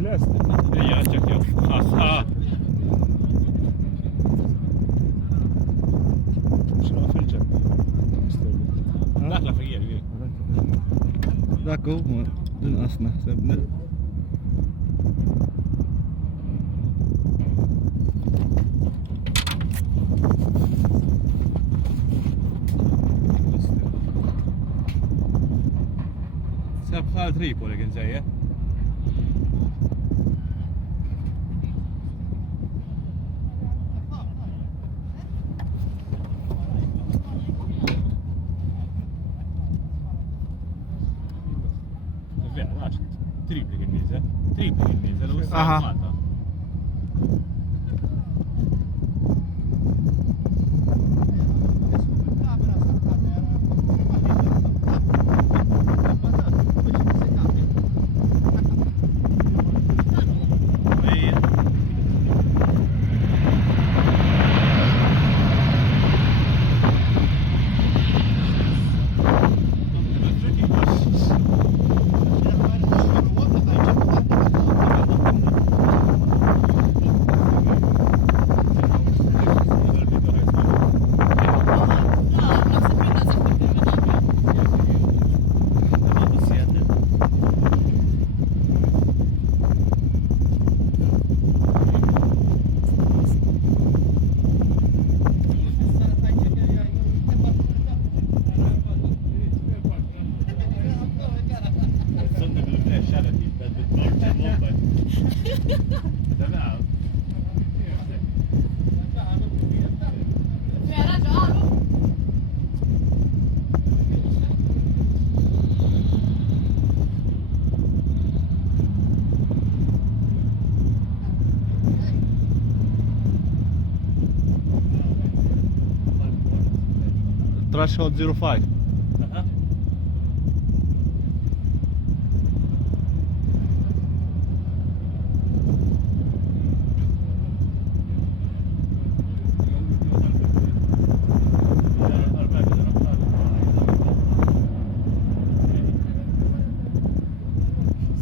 لست هي جت خلاص شنو في الجنب داخله فقير ذاك هو دون أصنع حسبنا. ساب خالد ريبو لكن زيه تريبل الميزة تريبل الميزة لو أها. Threshold 05.